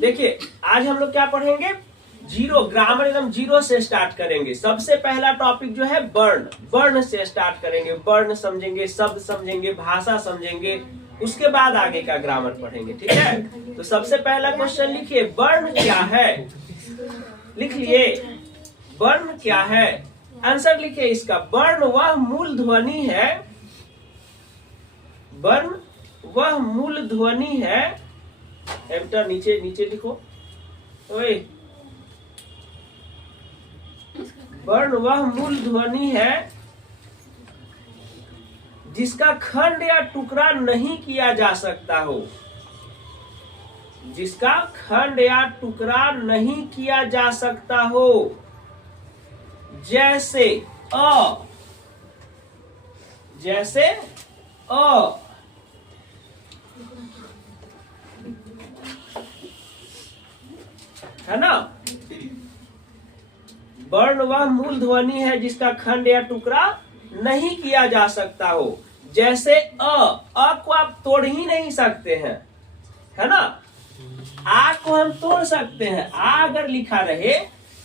देखिए आज हम लोग क्या पढ़ेंगे, जीरो, ग्रामर एकदम जीरो से स्टार्ट करेंगे। सबसे पहला टॉपिक जो है वर्ण, वर्ण से स्टार्ट करेंगे। वर्ण समझेंगे, शब्द समझेंगे, भाषा समझेंगे, उसके बाद आगे का ग्रामर पढ़ेंगे। ठीक है, तो सबसे पहला क्वेश्चन लिखिए, वर्ण क्या है? लिख लिए, वर्ण क्या है? आंसर लिखिए इसका। वर्ण वह मूल ध्वनि है, वर्ण वह मूल ध्वनि है। एंटर, नीचे नीचे लिखो। ओए, वर्ण वह मूल ध्वनि है जिसका खंड या टुकड़ा नहीं किया जा सकता हो, जिसका खंड या टुकड़ा नहीं किया जा सकता हो। जैसे अ, जैसे अ, है ना। वर्ण वह मूल ध्वनि है जिसका खंड या टुकड़ा नहीं किया जा सकता हो। जैसे अ को आप तोड़ ही नहीं सकते हैं, है ना। आ को हम तोड़ सकते हैं, आ अगर लिखा रहे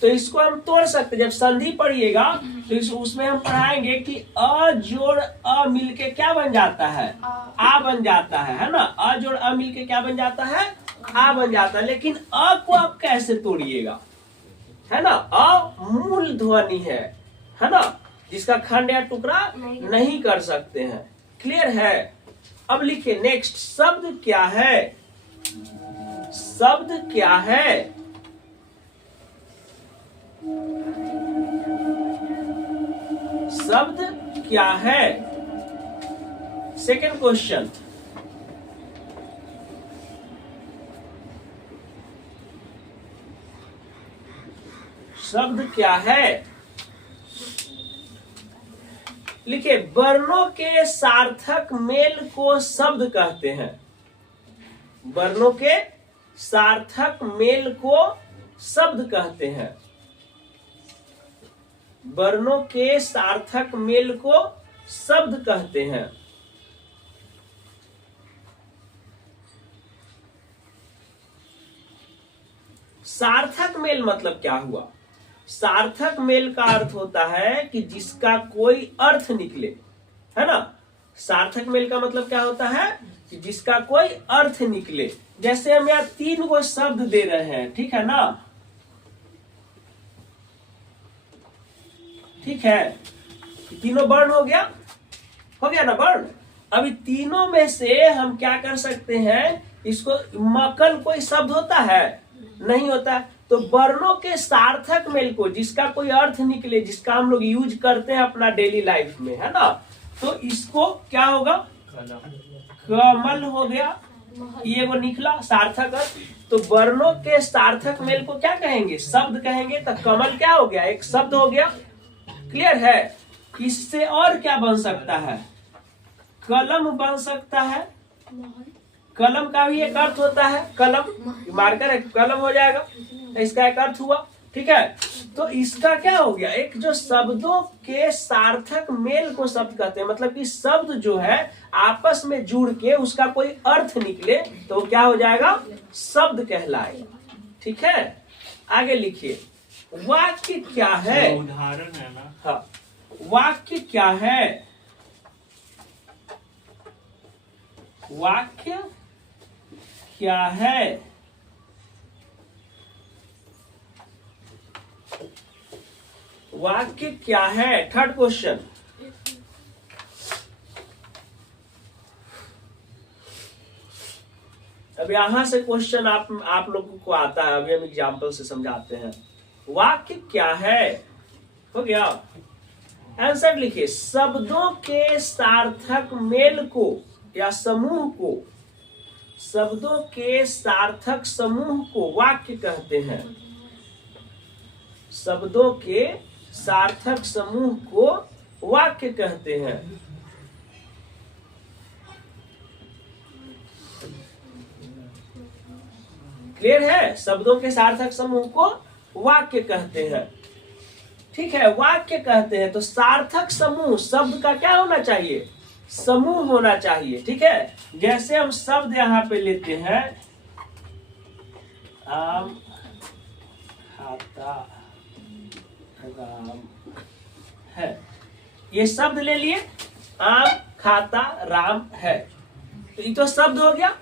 तो इसको हम तोड़ सकते हैं। जब संधि पढ़िएगा तो उसमें हम पढ़ाएंगे कि अ जोड़ अ मिलके क्या बन जाता है, आ बन जाता है ना। अ जोड़ अ मिलके क्या बन जाता है, आ बन जाता है। लेकिन अ को आप कैसे तोड़िएगा, है ना। अ मूल ध्वनि है ना, जिसका खंड या टुकड़ा नहीं कर सकते हैं। क्लियर है। अब लिखिए नेक्स्ट, शब्द क्या है? शब्द क्या है? शब्द क्या है? सेकेंड क्वेश्चन, शब्द क्या है? लिखिए, वर्णों के सार्थक मेल को शब्द कहते हैं। वर्णों के सार्थक मेल को शब्द कहते हैं। वर्णों के सार्थक मेल को शब्द कहते हैं। सार्थक मेल मतलब क्या हुआ? सार्थक मेल का अर्थ होता है कि जिसका कोई अर्थ निकले, है ना। सार्थक मेल का मतलब क्या होता है कि जिसका कोई अर्थ निकले। जैसे हम यहाँ 3 को शब्द दे रहे हैं, ठीक है ना। ठीक है, तीनों वर्ण हो गया ना वर्ण। अभी तीनों में से हम क्या कर सकते हैं, इसको मकल कोई शब्द होता है, नहीं होता। तो वर्णों के सार्थक मेल को, जिसका कोई अर्थ निकले, जिसका हम लोग यूज करते हैं अपना डेली लाइफ में, है ना, तो इसको क्या होगा, कमल हो गया। ये वो निकला सार्थक अर्थ। तो वर्णों के सार्थक मेल को क्या कहेंगे, शब्द कहेंगे। तो कमल क्या हो गया, एक शब्द हो गया। क्लियर है। इससे और क्या बन सकता है, कलम बन सकता है। कलम का भी एक अर्थ होता है, कलम मार्कर है, कलम हो जाएगा, इसका एक अर्थ हुआ। ठीक है, तो इसका क्या हो गया, एक जो शब्दों के सार्थक मेल को शब्द कहते हैं। मतलब कि शब्द जो है आपस में जुड़ के उसका कोई अर्थ निकले तो क्या हो जाएगा, शब्द कहलाएगा। ठीक है, आगे लिखिए, वाक्य क्या है? उदाहरण है ना। हाँ, वाक्य क्या है? वाक्य क्या है? वाक्य क्या है? थर्ड क्वेश्चन, अब यहां से क्वेश्चन आप लोगों को आता है। अभी हम एग्जाम्पल से समझाते हैं। वाक्य क्या है, हो गया। आंसर लिखिए, शब्दों के सार्थक मेल को या समूह को, शब्दों के सार्थक समूह को वाक्य कहते हैं। शब्दों के सार्थक समूह को वाक्य कहते हैं। क्लियर है, शब्दों के सार्थक समूह को वाक्य कहते हैं। ठीक है, वाक्य कहते हैं। तो सार्थक समूह, शब्द का क्या होना चाहिए, समूह होना चाहिए। ठीक है, जैसे हम शब्द यहाँ पे लेते हैं, आम खाता राम है। ये शब्द ले लिए, आम खाता राम है, तो ये तो शब्द हो गया।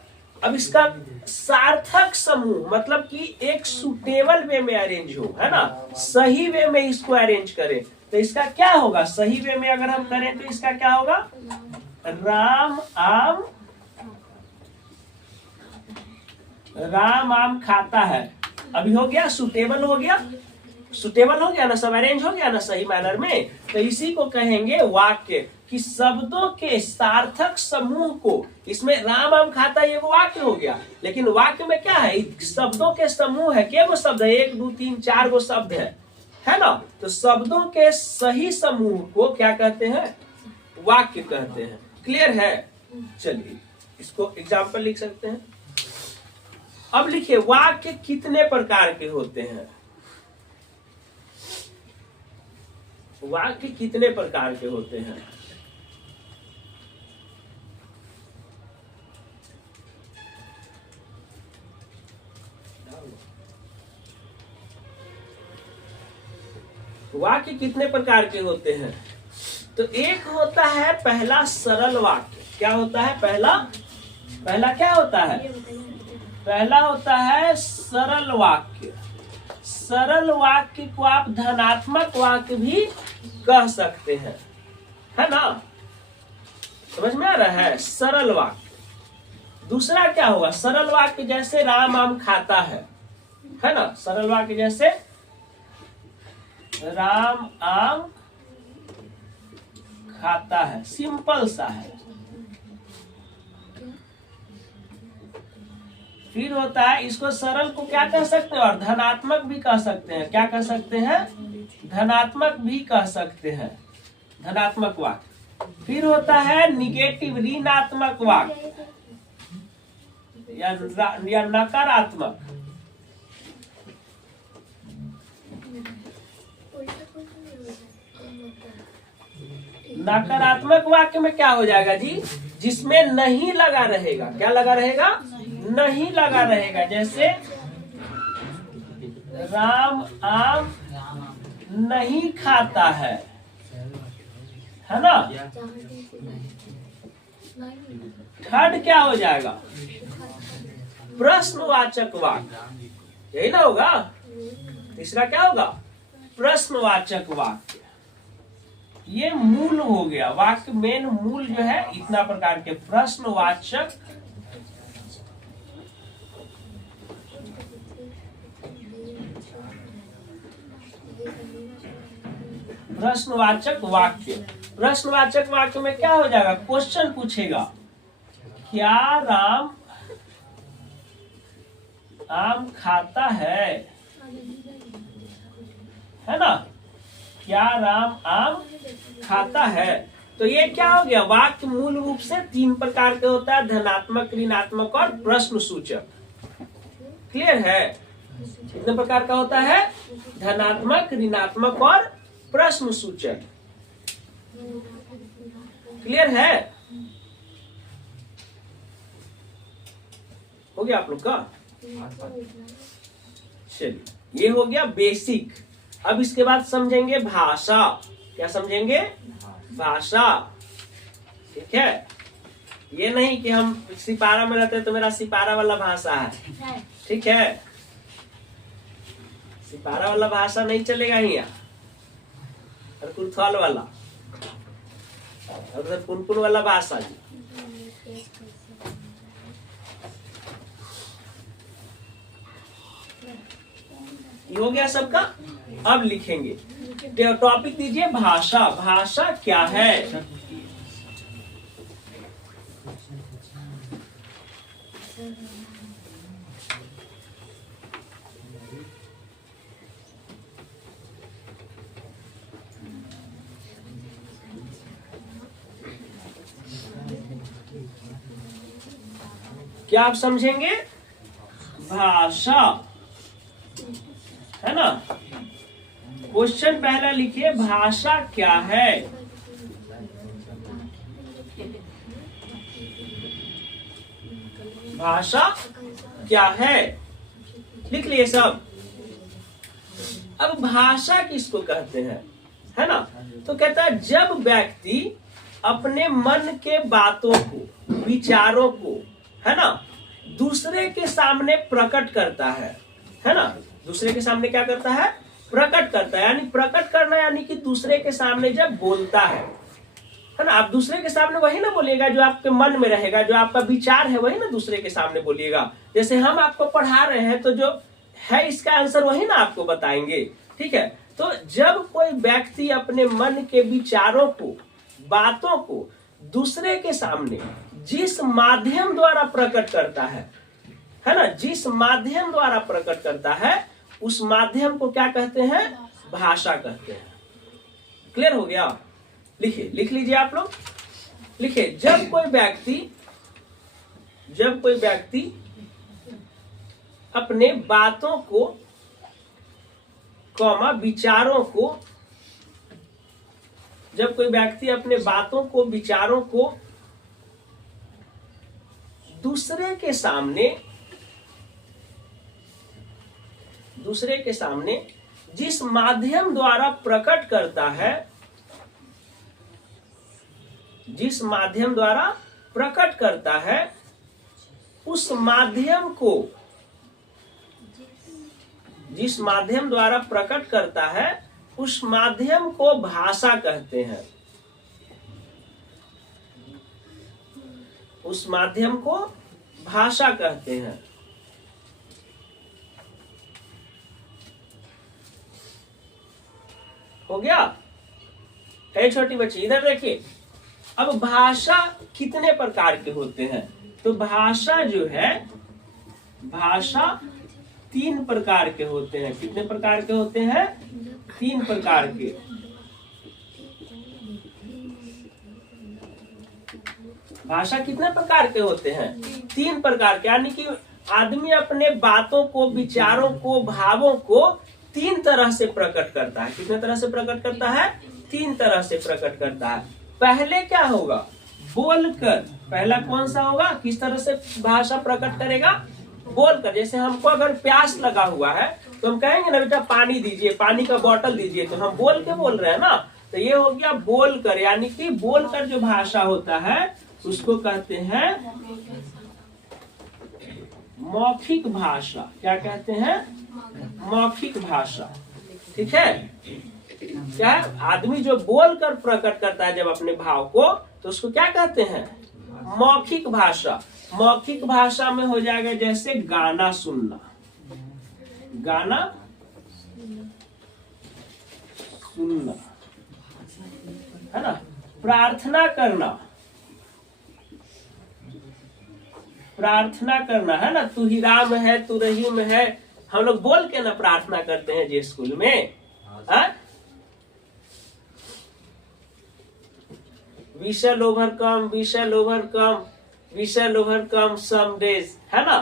अब इसका सार्थक समूह मतलब कि एक सुटेबल वे में अरेंज हो, है ना, सही वे में इसको अरेंज करें, तो इसका क्या होगा? सही वे में अगर हम करें तो इसका क्या होगा? राम आम खाता है। अभी हो गया, सुटेबल हो गया, सुटेबल हो गया ना, सब अरेंज हो गया ना सही मैनर में। तो इसी को कहेंगे वाक्य, कि शब्दों के सार्थक समूह को, इसमें राम आम खाता ये वो वाक्य हो गया, लेकिन वाक्य में क्या है? शब्दों के समूह है, क्या वो शब्द है? 1 2 3 4 गो शब्द है ना। तो शब्दों के सही समूह को क्या कहते हैं? वाक्य कहते हैं। क्लियर है? चलिए इसको एग्जाम्पल लिख सकते हैं। अब लिखिए, वाक्य कितने प्रकार के होते हैं? वाक्य कितने प्रकार के होते हैं? वाक्य कितने प्रकार के होते हैं? तो एक होता है पहला सरल वाक्य। क्या होता है? पहला क्या होता है? पहला होता है सरल वाक्य। सरल वाक्य को आप धनात्मक वाक्य भी कह सकते हैं, है ना? समझ में आ रहा है? सरल वाक्य। दूसरा क्या होगा? सरल वाक्य जैसे राम आम खाता है ना? सरल वाक्य जैसे राम आम खाता है, सिंपल सा है। फिर होता है, इसको सरल को क्या कह सकते हैं? और धनात्मक भी कह सकते हैं। क्या कह सकते हैं? धनात्मक भी कह सकते हैं, धनात्मक वाक्य। फिर होता है निगेटिव, ऋणात्मक वाक्य या नकारात्मक। नकारात्मक वाक्य में क्या हो जाएगा जी? जिसमें नहीं लगा रहेगा। क्या लगा रहेगा? नहीं लगा रहेगा। जैसे राम आम नहीं खाता है ना? थर्ड क्या हो जाएगा? प्रश्नवाचक वाक्य, यही ना होगा? तीसरा क्या होगा? प्रश्नवाचक वाक्य। ये मूल हो गया वाक्य, मेन मूल जो है इतना प्रकार के प्रश्नवाचक, प्रश्नवाचक वाक्य। प्रश्नवाचक वाक्य में क्या हो जाएगा? क्वेश्चन पूछेगा, क्या राम आम खाता है ना? क्या राम आम खाता है? तो ये क्या हो गया? वाक्य मूल रूप से 3 प्रकार के होता है, धनात्मक, ऋणात्मक और प्रश्न सूचक। क्लियर है? कितने प्रकार का होता है? धनात्मक, ऋणात्मक और प्रश्न सूचक। क्लियर है? हो गया आप लोग का? चलिए, ये हो गया बेसिक। अब इसके बाद समझेंगे भाषा। क्या समझेंगे? भाषा। ठीक है? ये नहीं कि हम सिपारा में रहते हैं तो मेरा सिपारा वाला भाषा है, ठीक है? सिपारा वाला भाषा नहीं चलेगा यहाँ, और कुर्थल वाला और कुनकुन वाला भाषा जी। ये हो गया सबका। अब लिखेंगे, टॉपिक दीजिए भाषा। भाषा क्या है? क्या आप समझेंगे? भाषा, है ना? क्वेश्चन पहला लिखिए, भाषा क्या है? भाषा क्या है? लिख लिए सब। अब भाषा किसको कहते हैं, है ना? तो कहता है जब व्यक्ति अपने मन के बातों को, विचारों को, है ना, दूसरे के सामने प्रकट करता है ना? दूसरे के सामने क्या करता है? प्रकट करता है। यानी प्रकट करना यानी कि दूसरे के सामने जब बोलता है ना? आप दूसरे के सामने वही ना बोलिएगा जो आपके मन में रहेगा, जो आपका विचार है वही ना दूसरे के सामने बोलिएगा। जैसे हम आपको पढ़ा रहे हैं तो जो है इसका आंसर वही ना आपको बताएंगे, ठीक है? तो जब कोई व्यक्ति अपने मन के विचारों को, बातों को दूसरे के सामने जिस माध्यम द्वारा प्रकट करता है ना, जिस माध्यम द्वारा प्रकट करता है उस माध्यम को क्या कहते हैं? भाषा कहते हैं। क्लियर हो गया? लिखिए, लिख लीजिए आप लोग, लिखिए। जब कोई व्यक्ति अपने बातों को, विचारों को, जब कोई व्यक्ति अपने बातों को, विचारों को दूसरे के सामने जिस माध्यम द्वारा प्रकट करता है, जिस माध्यम द्वारा प्रकट करता है उस माध्यम को, जिस माध्यम द्वारा प्रकट करता है उस माध्यम को भाषा कहते हैं। उस माध्यम को भाषा कहते हैं। हो गया? छोटी बच्ची इधर देखिए। अब भाषा कितने प्रकार के होते हैं? तो भाषा जो है, भाषा 3 प्रकार के होते हैं। कितने प्रकार के होते हैं? 3 प्रकार के। भाषा कितने प्रकार के होते हैं? 3 प्रकार के। यानी कि आदमी अपने बातों को, विचारों को, भावों को 3 तरह से प्रकट करता है। कितने तरह से प्रकट करता है? 3 तरह से प्रकट करता है। पहले क्या होगा? बोलकर। पहला कौन सा होगा? किस तरह से भाषा प्रकट करेगा? बोलकर। जैसे हमको अगर प्यास लगा हुआ है तो हम कहेंगे ना बेटा पानी दीजिए, पानी का बोतल दीजिए, तो हम बोल के बोल रहे हैं ना। तो ये हो गया बोलकर। यानी कि बोलकर जो भाषा होता है उसको कहते हैं मौखिक भाषा। क्या कहते हैं? मौखिक भाषा। ठीक है? क्या आदमी जो बोलकर प्रकट करता है जब अपने भाव को, तो उसको क्या कहते हैं? मौखिक भाषा। मौखिक भाषा में हो जाएगा जैसे गाना सुनना, गाना सुनना, है ना? प्रार्थना करना, प्रार्थना करना, है ना? तू ही राम है, तू रहीम है, हम लोग बोल के ना प्रार्थना करते हैं जी स्कूल में। We shall overcome, we shall overcome, we shall overcome some days, है ना?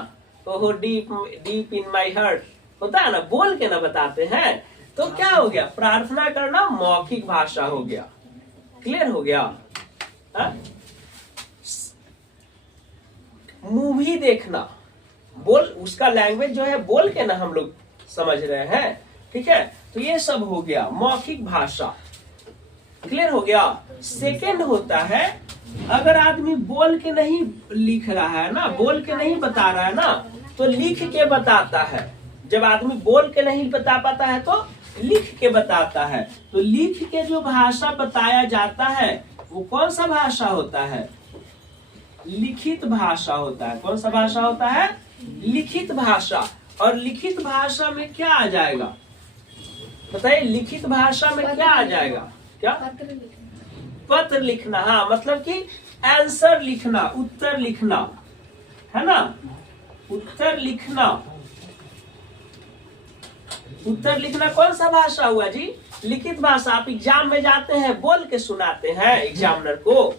Oh deep deep in my heart, होता है ना? बोल के ना बताते हैं। तो क्या हो गया? प्रार्थना करना मौखिक भाषा हो गया। क्लियर हो गया? मूवी देखना, बोल, उसका लैंग्वेज जो है बोल के ना हम लोग समझ रहे हैं। ठीक है? तो ये सब हो गया मौखिक भाषा। क्लियर हो गया? सेकंड होता है अगर आदमी बोल के नहीं लिख रहा है ना, बोल के नहीं बता रहा है ना, तो लिख के बताता है। जब आदमी बोल के नहीं बता पाता है तो लिख के बताता है। तो लिख के जो भाषा बताया जाता है वो कौन सा भाषा होता है? लिखित भाषा होता है। कौन सा भाषा होता है? लिखित भाषा। और लिखित भाषा में क्या आ जाएगा बताइए? लिखित भाषा में क्या आ जाएगा? क्या? पत्र लिखना। हाँ, मतलब कि आंसर लिखना, उत्तर लिखना, है ना? उत्तर लिखना। उत्तर लिखना कौन सा भाषा हुआ जी? लिखित भाषा। आप एग्जाम में जाते हैं, बोल के सुनाते हैं एग्जामिनर को,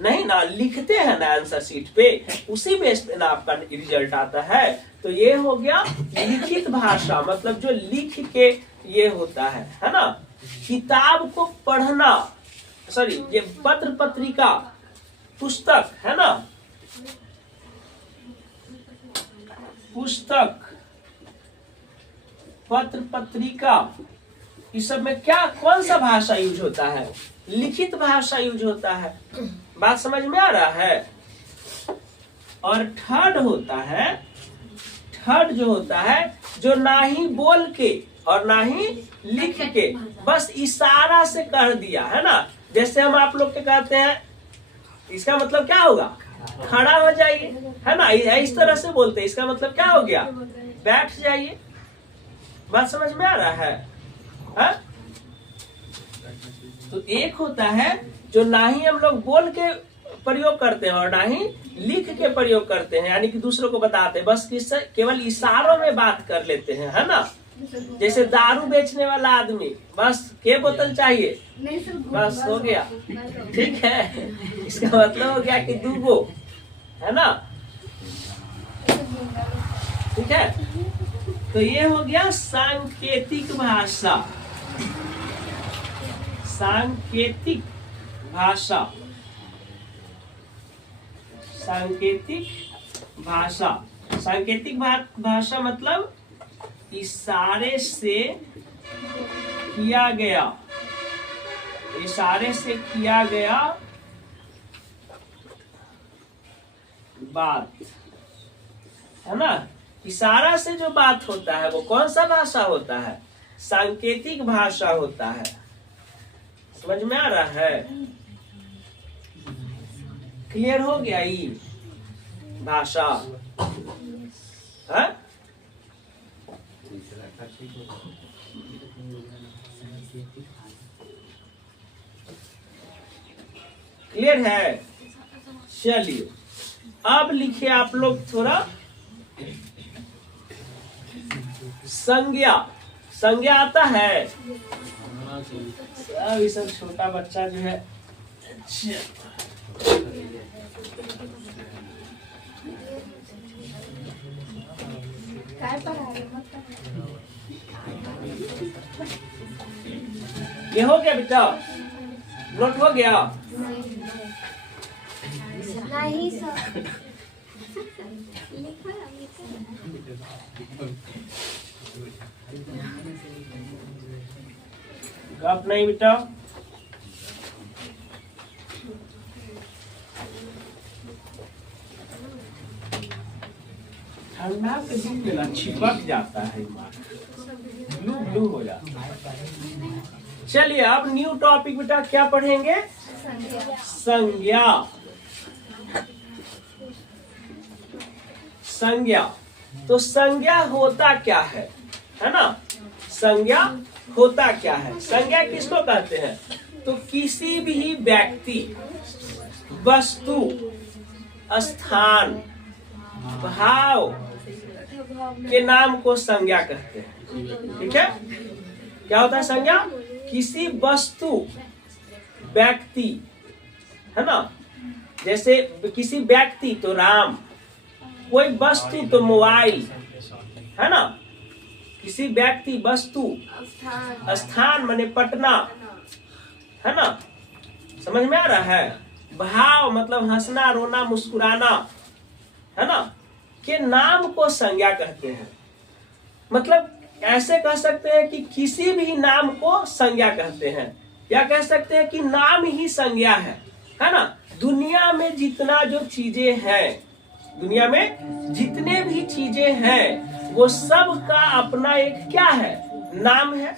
नहीं ना, लिखते हैं ना आंसर शीट पे, उसी बेस पे ना आपका रिजल्ट आता है। तो ये हो गया लिखित भाषा, मतलब जो लिख के ये होता है ना? किताब को पढ़ना, सॉरी, ये पत्र पत्रिका, पुस्तक, है ना? पुस्तक, पत्र पत्रिका, इस सब में क्या कौन सा भाषा यूज होता है? लिखित भाषा यूज होता है। बात समझ में आ रहा है? और थर्ड होता है, थर्ड जो होता है जो ना ही बोल के और ना ही लिख के, बस इशारा से कह दिया, है ना। जैसे हम आप लोग के कहते हैं, इसका मतलब क्या होगा? खड़ा हो जाइए, है ना। इस तरह से बोलते हैं, इसका मतलब क्या हो गया? बैठ जाइए। बात समझ में आ रहा है? हा? तो एक होता है जो ना ही हम लोग बोल के प्रयोग करते हैं और ना ही लिख के प्रयोग करते हैं, यानी कि दूसरों को बताते हैं, बस किससे केवल इशारों में बात कर लेते हैं, है ना। जैसे दारू बेचने वाला आदमी, बस के बोतल चाहिए, बस हो गया, ठीक है। इसका मतलब हो गया कि दूगो, है ना, ठीक है। तो ये हो गया सांकेतिक भाषा। सांकेतिक भाषा, सांकेतिक भाषा, सांकेतिक भाषा मतलब इशारे से किया गया, इशारे से किया गया बात, है ना। इशारा से जो बात होता है वो कौन सा भाषा होता है? सांकेतिक भाषा होता है। समझ में आ रहा है? क्लियर हो गया ये भाषा? है? क्लियर है? चलिए अब लिखिए आप लोग थोड़ा संज्ञा। संज्ञा आता है? अभी सब छोटा बच्चा जो है, ये हो गया बेटा? नोट हो गया? नहीं सर। गप नहीं बेटा। ठंडा के दिन में ना चिपक जाता है, ब्लू ब्लू हो जाता है। चलिए अब न्यू टॉपिक बेटा क्या पढ़ेंगे? संज्ञा। संज्ञा, तो संज्ञा होता क्या है ना। संज्ञा होता क्या है? संज्ञा किसको कहते हैं? तो किसी भी व्यक्ति, वस्तु, स्थान, भाव के नाम को संज्ञा कहते हैं। ठीक है? क्या होता है संज्ञा? किसी वस्तु, व्यक्ति, है ना। जैसे किसी व्यक्ति तो राम, कोई वस्तु तो मोबाइल, है ना। किसी व्यक्ति, वस्तु, स्थान माने पटना, है ना। समझ में आ रहा है? भाव मतलब हंसना, रोना, मुस्कुराना, है ना, के नाम को संज्ञा कहते हैं। मतलब ऐसे कह सकते हैं कि किसी भी नाम को संज्ञा कहते हैं, या कह सकते हैं कि नाम ही संज्ञा है ना। दुनिया में जितना जो चीजें हैं, दुनिया में जितने भी चीजें हैं, वो सब का अपना एक क्या है? नाम है।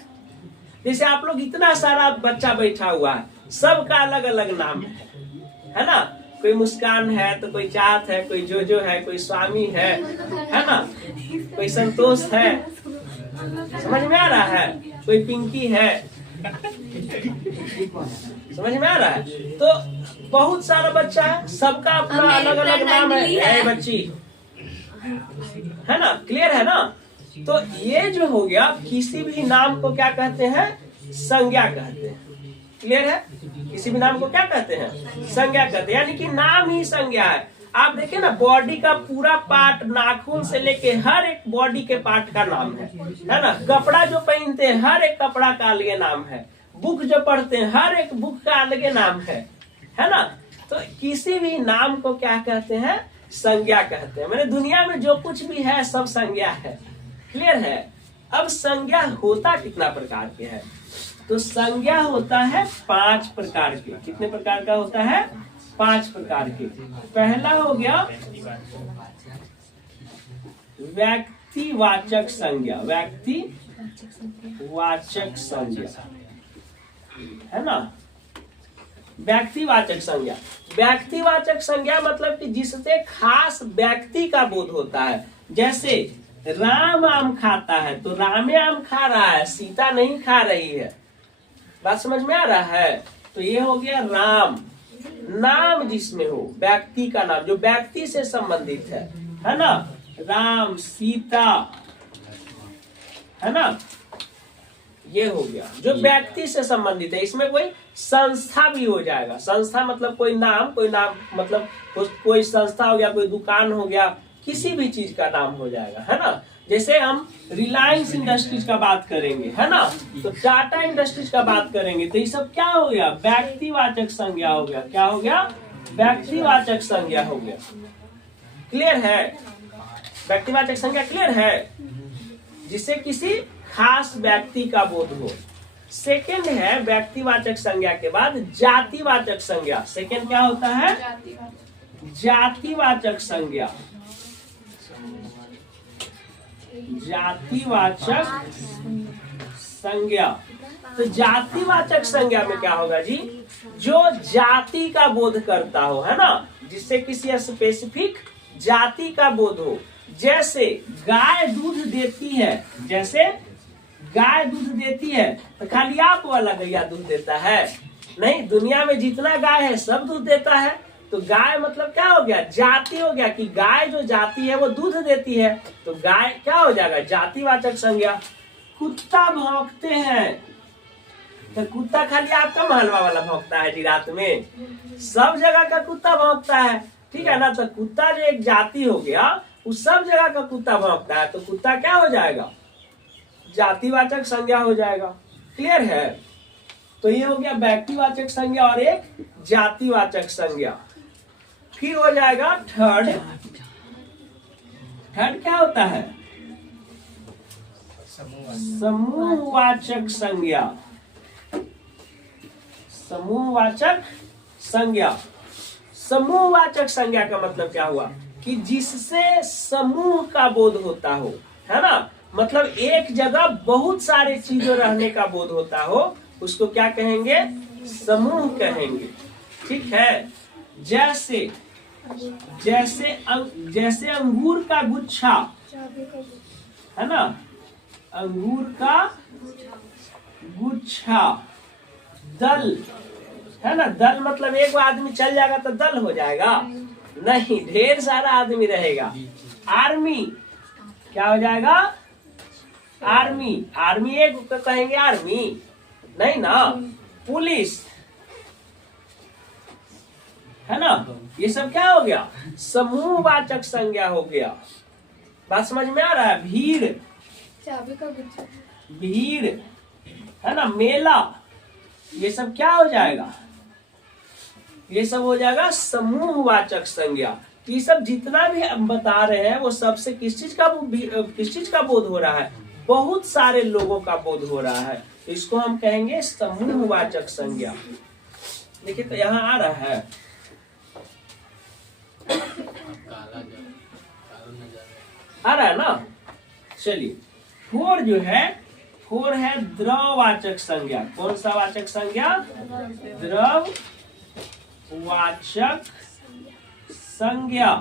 जैसे आप लोग इतना सारा बच्चा बैठा हुआ है, सबका अलग अलग नाम है ना। कोई मुस्कान है तो कोई चाहत है, कोई जोजो है, कोई स्वामी है ना, कोई संतोष है। समझ में आ रहा है? कोई पिंकी है। समझ में आ रहा है? तो बहुत सारा बच्चा है, सबका अपना अलग अलग नाम है बच्ची, है ना। क्लियर है ना? तो ये जो हो गया, किसी भी नाम को क्या कहते हैं? संज्ञा कहते हैं। क्लियर है? किसी भी नाम को क्या कहते हैं? संज्ञा कहते हैं, यानी कि नाम ही संज्ञा है। आप देखिए ना, बॉडी का पूरा पार्ट, नाखून से लेके हर एक बॉडी के पार्ट का नाम है ना। कपड़ा जो पहनते हैं, हर एक कपड़ा का अलग नाम है। बुक जो पढ़ते हैं, हर एक बुक का अलग नाम है ना। तो किसी भी नाम को क्या कहते हैं? संज्ञा कहते हैं। मैंने दुनिया में जो कुछ भी है सब संज्ञा है। क्लियर है? अब संज्ञा होता कितना प्रकार के है? तो संज्ञा होता है 5 प्रकार के। कितने प्रकार का होता है? 5 प्रकार के। पहला हो गया व्यक्तिवाचक संज्ञा। व्यक्तिवाचक संज्ञा है ना। व्यक्तिवाचक संज्ञा, व्यक्तिवाचक संज्ञा मतलब कि जिससे खास व्यक्ति का बोध होता है। जैसे राम आम खाता है तो रामे आम खा रहा है, सीता नहीं खा रही है। बात समझ में आ रहा है? तो ये हो गया राम। नाम जिसमें हो, व्यक्ति का नाम जो व्यक्ति से संबंधित है ना। राम, सीता, है ना, ये हो गया जो व्यक्ति से संबंधित है। इसमें कोई संस्था भी हो जाएगा। संस्था मतलब कोई नाम मतलब कोई संस्था हो गया, कोई दुकान हो गया, किसी भी चीज का नाम हो जाएगा, है ना। जैसे हम रिलायंस इंडस्ट्रीज का बात करेंगे, है ना, तो टाटा इंडस्ट्रीज का बात करेंगे, तो ये सब क्या हो गया? व्यक्तिवाचक संज्ञा हो गया। क्या हो गया? व्यक्तिवाचक संज्ञा हो गया। क्लियर है? व्यक्तिवाचक संज्ञा क्लियर है, जिससे किसी खास व्यक्ति का बोध हो। सेकंड है व्यक्तिवाचक संज्ञा के बाद जातिवाचक संज्ञा। सेकंड क्या होता है? जातिवाचक संज्ञा। जातिवाचक संज्ञा। तो जातिवाचक संज्ञा में क्या होगा जी? जो जाति का बोध करता हो, है ना, जिससे किसी स्पेसिफिक जाति का बोध हो। जैसे गाय दूध देती है, जैसे गाय दूध देती है तो खाली आप वाला गैया दूध देता है? नहीं, दुनिया में जितना गाय है सब दूध देता है। तो गाय मतलब क्या हो गया? जाति हो गया, कि गाय जो जाति है वो दूध देती है। तो गाय क्या हो जाएगा? जातिवाचक संज्ञा। कुत्ता भौंकते हैं तो कुत्ता खाली आपका महलवा वाला भौंकता है जी रात में? सब जगह का कुत्ता भौंकता है, ठीक है ना। तो कुत्ता जो एक जाति हो गया, उस सब जगह का कुत्ता भौंकता है, तो कुत्ता क्या हो जाएगा? जातिवाचक संज्ञा हो जाएगा। क्लियर है? तो ये हो गया व्यक्तिवाचक संज्ञा और एक जातिवाचक संज्ञा। फिर हो जाएगा थर्ड। थर्ड क्या होता है? समूहवाचक संज्ञा। समूहवाचक संज्ञा। समूहवाचक संज्ञा का मतलब क्या हुआ? कि जिससे समूह का बोध होता हो, है ना। मतलब एक जगह बहुत सारे चीजों रहने का बोध होता हो, उसको क्या कहेंगे? समूह कहेंगे। ठीक है। जैसे अंगूर का गुच्छा, है ना, अंगूर का गुच्छा, दल, है ना। दल मतलब एक आदमी चल जाएगा तो दल हो जाएगा? नहीं, ढेर सारा आदमी रहेगा। आर्मी क्या हो जाएगा? आर्मी। आर्मी एक को कहेंगे आर्मी? नहीं ना। पुलिस, है ना। ये सब क्या हो गया? समूहवाचक संज्ञा हो गया। बात समझ में आ रहा है? भीड़, भीड़, है ना, मेला, ये सब क्या हो जाएगा? ये सब हो जाएगा समूहवाचक संज्ञा। ये सब जितना भी हम बता रहे हैं वो सबसे किस चीज का बोध हो रहा है? बहुत सारे लोगों का बोध हो रहा है। इसको हम कहेंगे समूहवाचक संज्ञा। देखिए तो यहाँ आ रहा है, आ रहा है ना। चलिए, 4 जो है, 4 है द्रववाचक संज्ञा। कौन सा वाचक संज्ञा? द्रववाचक संज्ञा।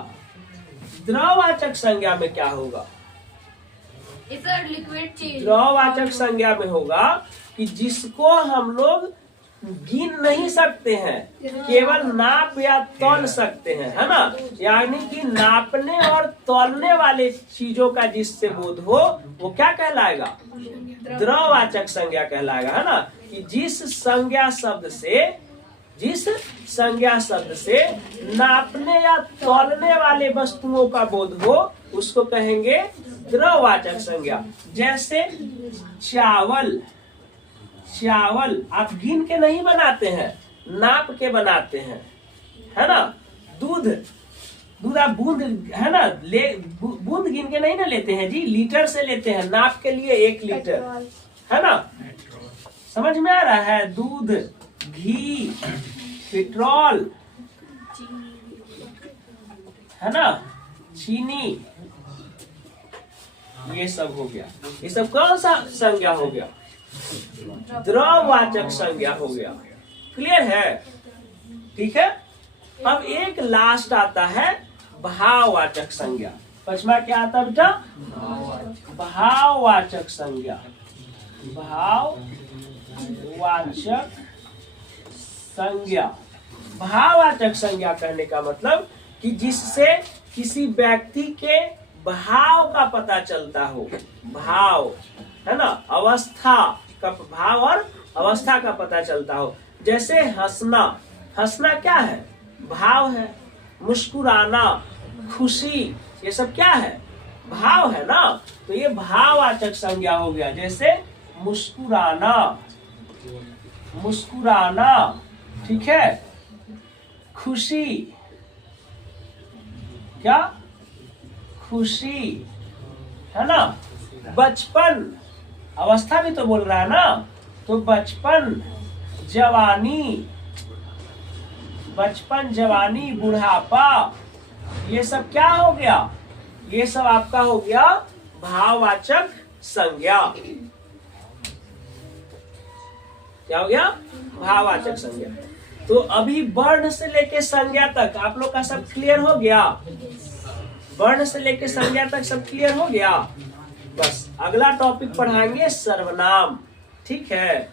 द्रववाचक संज्ञा में क्या होगा? लिक्विड चीज। द्रववाचक संज्ञा में होगा कि जिसको हम लोग गिन नहीं सकते हैं, केवल नाप या तौल सकते हैं, है ना। यानी कि नापने और तौलने वाले चीजों का जिससे बोध हो वो क्या कहलाएगा? द्रववाचक संज्ञा कहलाएगा, है ना। कि जिस संज्ञा शब्द से नापने या तौलने वाले वस्तुओं का बोध हो उसको कहेंगे द्रववाचक संज्ञा। जैसे चावल, चावल आप गिन के नहीं बनाते हैं, नाप के बनाते हैं, है ना। दूध, दूध आप बूंद है ना बूंद गिन के नहीं ना लेते हैं जी, लीटर से लेते हैं, नाप के लिए 1 लीटर, पेट्रोल, है ना। समझ में आ रहा है? दूध, घी, पेट्रोल, है ना, चीनी, ये सब हो गया। ये सब कौन सा संज्ञा हो गया? द्रववाचक संज्ञा हो गया। क्लियर है? ठीक है। अब एक लास्ट आता है भाववाचक संज्ञा। पचमा क्या आता है बेटा? भाववाचक संज्ञा। भाववाचक संज्ञा। भाववाचक संज्ञा कहने का मतलब कि जिससे किसी व्यक्ति के भाव का पता चलता हो। भाव, है ना, अवस्था का भाव और अवस्था का पता चलता हो। जैसे हंसना, हंसना क्या है? भाव है। मुस्कुराना, खुशी, ये सब क्या है? भाव है ना। तो ये भाववाचक संज्ञा हो गया। जैसे मुस्कुराना, मुस्कुराना, ठीक है। खुशी, क्या? खुशी, है ना। बचपन, अवस्था भी तो बोल रहा है ना, तो बचपन, जवानी, बचपन, जवानी, बुढ़ापा, ये सब क्या हो गया? ये सब आपका हो गया भाववाचक संज्ञा। क्या हो गया? भाववाचक संज्ञा। तो अभी वर्ण से लेके संज्ञा तक आप लोग का सब क्लियर हो गया? वर्ण से लेके संज्ञा तक सब क्लियर हो गया? बस अगला टॉपिक पढ़ाएंगे सर्वनाम। ठीक है।